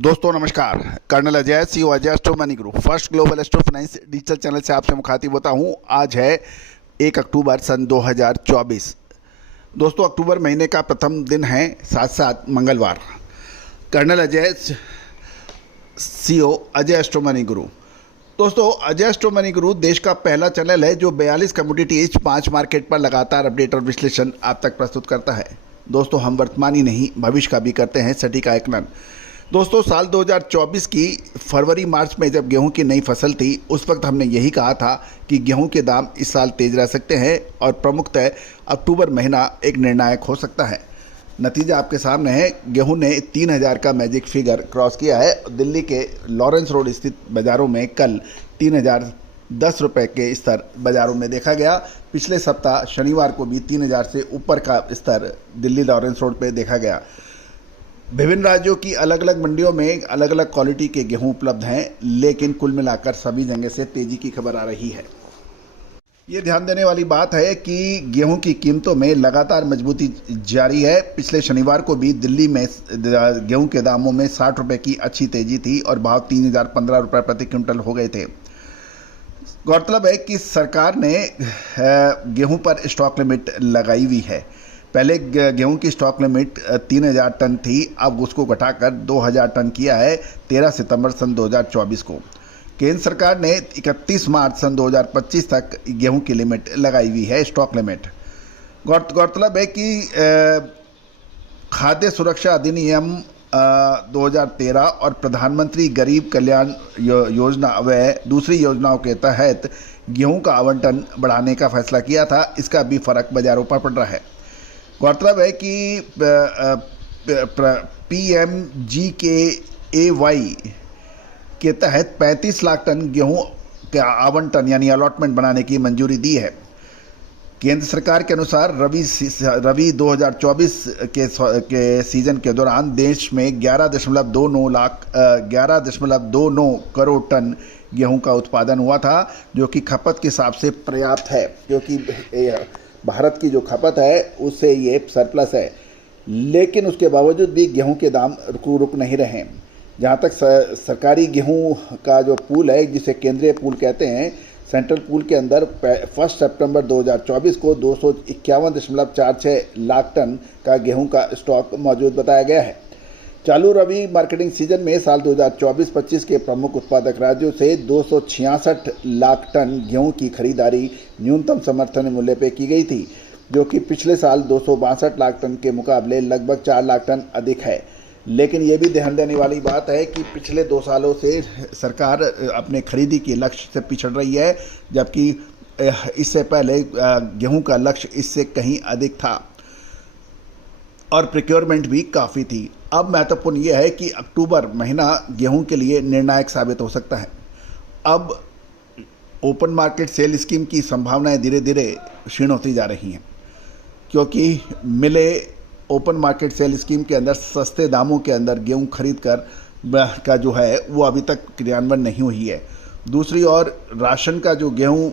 दोस्तों नमस्कार। Colonel Ajay C Ajay astro Money Group first global astro finance digital channel से आपसे मुखातिब होता हूं। आज है 1 अक्टूबर सन 2024। दोस्तों अक्टूबर महीने का प्रथम दिन है, साथ साथ मंगलवार। Colonel Ajay CO Ajay astro money guru. दोस्तों अजय एस्ट्रो मनी गुरु देश का पहला चैनल है जो 42 कमोडिटीज 5 मार्केट पर लगातार अपडेट और विश्लेषण आप तक प्रस्तुत करता है। दोस्तों हम वर्तमान ही नहीं भविष्य का भी करते हैं सटीक आकलन। दोस्तों साल 2024 की फरवरी मार्च में जब गेहूं की नई फसल थी, उस वक्त हमने यही कहा था कि गेहूं के दाम इस साल तेज रह सकते हैं और प्रमुखतः अक्टूबर महीना एक निर्णायक हो सकता है। नतीजा आपके सामने है। गेहूं ने 3000 का मैजिक फिगर क्रॉस किया है। दिल्ली के लॉरेंस रोड स्थित बाज़ारों में कल 3010 रुपये के स्तर बाज़ारों में देखा गया। पिछले सप्ताह शनिवार को भी 3000 से ऊपर का स्तर दिल्ली लॉरेंस रोड पर देखा गया। विभिन्न राज्यों की अलग अलग मंडियों में अलग अलग क्वालिटी के गेहूं उपलब्ध हैं, लेकिन कुल मिलाकर सभी जगह से तेजी की खबर आ रही है। ये ध्यान देने वाली बात है कि गेहूं की कीमतों में लगातार मजबूती जारी है। पिछले शनिवार को भी दिल्ली में गेहूं के दामों में 60 रुपये की अच्छी तेजी थी और भाव 3015 रुपये प्रति क्विंटल हो गए थे। गौरतलब है कि सरकार ने गेहूं पर स्टॉक लिमिट लगाई हुई है। पहले गेहूं की स्टॉक लिमिट 3000 टन थी, अब उसको घटाकर 2000 टन किया है 13 सितंबर सन 2024 को। केंद्र सरकार ने 31 मार्च सन 2025 तक गेहूं की लिमिट लगाई हुई है, स्टॉक लिमिट। गौरतलब है कि खाद्य सुरक्षा अधिनियम 2013 और प्रधानमंत्री गरीब कल्याण योजना व दूसरी योजनाओं के तहत गेहूं का आवंटन बढ़ाने का फैसला किया था। इसका भी फर्क बाजारों पर पड़ रहा है। गौरतलब है कि PMGKAY के तहत 35 लाख टन गेहूं का आवंटन यानी अलॉटमेंट बनाने की मंजूरी दी है। केंद्र सरकार के अनुसार रबी 2024 के सीजन के दौरान देश में 11.29 करोड़ टन गेहूं का उत्पादन हुआ था, जो कि खपत के हिसाब से पर्याप्त है, क्योंकि भारत की जो खपत है उससे ये सरप्लस है। लेकिन उसके बावजूद भी गेहूं के दाम रुक नहीं रहे। जहां तक सरकारी गेहूं का जो पूल है, जिसे केंद्रीय पूल कहते हैं, सेंट्रल पूल के अंदर 1 सितंबर 2024 को 251.46 लाख टन का गेहूं का स्टॉक मौजूद बताया गया है। चालू रबी मार्केटिंग सीजन में साल 2024-25 के प्रमुख उत्पादक राज्यों से 266 लाख टन गेहूं की खरीदारी न्यूनतम समर्थन मूल्य पर की गई थी, जो कि पिछले साल 262 लाख टन के मुकाबले लगभग 4 लाख टन अधिक है। लेकिन ये भी ध्यान देने वाली बात है कि पिछले 2 सालों से सरकार अपने खरीदी के लक्ष्य से पिछड़ रही है, जबकि इससे पहले गेहूं का लक्ष्य इससे कहीं अधिक था और प्रोक्योरमेंट भी काफ़ी थी। अब महत्वपूर्ण यह है कि अक्टूबर महीना गेहूं के लिए निर्णायक साबित हो सकता है। अब ओपन मार्केट सेल स्कीम की संभावनाएं धीरे धीरे क्षीण होती जा रही हैं, क्योंकि मिले ओपन मार्केट सेल स्कीम के अंदर सस्ते दामों के अंदर गेहूं खरीद कर का जो है वो अभी तक क्रियान्वयन नहीं हुई है। दूसरी ओर राशन का जो गेहूं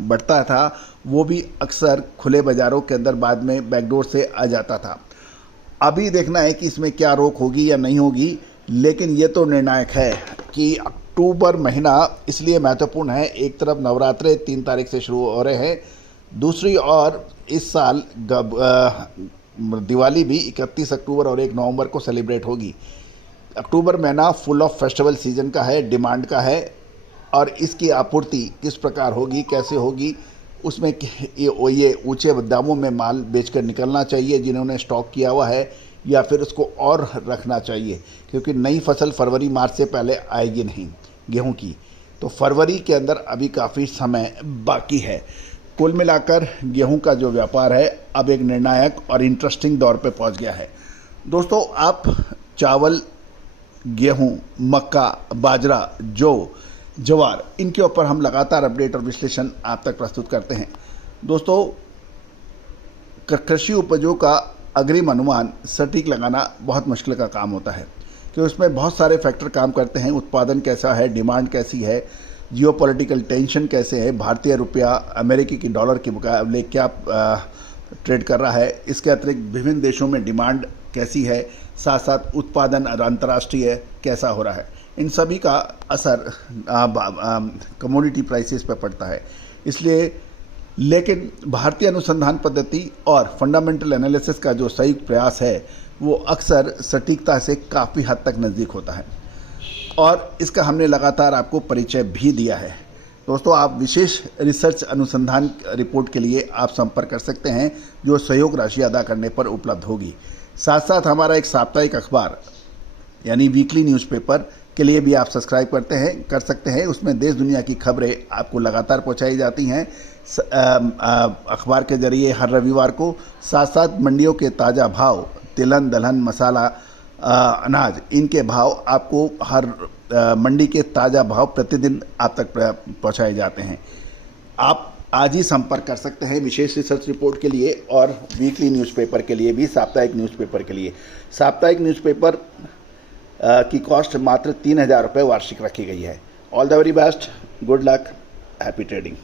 बढ़ता था वो भी अक्सर खुले बाज़ारों के अंदर बाद में बैकडोर से आ जाता था। अभी देखना है कि इसमें क्या रोक होगी या नहीं होगी, लेकिन ये तो निर्णायक है कि अक्टूबर महीना इसलिए महत्वपूर्ण है। एक तरफ नवरात्रे 3 तारीख से शुरू हो रहे हैं, दूसरी ओर इस साल दिवाली भी 31 अक्टूबर और 1 नवंबर को सेलिब्रेट होगी। अक्टूबर महीना फुल ऑफ फेस्टिवल सीजन का है, डिमांड का है, और इसकी आपूर्ति किस प्रकार होगी, कैसे होगी, उसमें ये ऊंचे दामों में माल बेचकर निकलना चाहिए जिन्होंने स्टॉक किया हुआ है, या फिर उसको और रखना चाहिए, क्योंकि नई फसल फरवरी मार्च से पहले आएगी नहीं गेहूं की। तो फरवरी के अंदर अभी काफ़ी समय बाकी है। कुल मिलाकर गेहूं का जो व्यापार है अब एक निर्णायक और इंटरेस्टिंग दौर पे पहुंच गया है। दोस्तों आप चावल, गेहूं, मक्का, बाजरा, जौ, ज्वार, इनके ऊपर हम लगातार अपडेट और विश्लेषण आप तक प्रस्तुत करते हैं। दोस्तों कृषि उपजों का अग्रिम अनुमान सटीक लगाना बहुत मुश्किल का काम होता है, क्योंकि उसमें बहुत सारे फैक्टर काम करते हैं। उत्पादन कैसा है, डिमांड कैसी है, जियोपॉलिटिकल टेंशन कैसे है, भारतीय रुपया अमेरिकी की डॉलर के मुकाबले क्या ट्रेड कर रहा है, इसके अतिरिक्त विभिन्न देशों में डिमांड कैसी है, साथ साथ उत्पादन अंतर्राष्ट्रीय कैसा हो रहा है, इन सभी का असर कमोडिटी प्राइसेस पर पड़ता है। इसलिए लेकिन भारतीय अनुसंधान पद्धति और फंडामेंटल एनालिसिस का जो संयुक्त प्रयास है वो अक्सर सटीकता से काफ़ी हद तक नज़दीक होता है और इसका हमने लगातार आपको परिचय भी दिया है। दोस्तों, आप विशेष रिसर्च अनुसंधान रिपोर्ट के लिए आप संपर्क कर सकते हैं जो सहयोग राशि अदा करने पर उपलब्ध होगी। साथ साथ हमारा एक साप्ताहिक अखबार यानी वीकली न्यूज़पेपर के लिए भी आप सब्सक्राइब कर सकते हैं। उसमें देश दुनिया की खबरें आपको लगातार पहुंचाई जाती हैं अखबार के जरिए हर रविवार को। साथ साथ मंडियों के ताज़ा भाव, तिलहन, दलहन, मसाला, अनाज, इनके भाव आपको हर मंडी के ताज़ा भाव प्रतिदिन आप तक पहुंचाए जाते हैं। आप आज ही संपर्क कर सकते हैं विशेष रिसर्च रिपोर्ट के लिए और वीकली न्यूज़पेपर के लिए भी, साप्ताहिक न्यूज़पेपर के लिए। साप्ताहिक न्यूज़पेपर की कॉस्ट मात्र 3000 रुपये वार्षिक रखी गई है। All the very best, good luck, happy trading.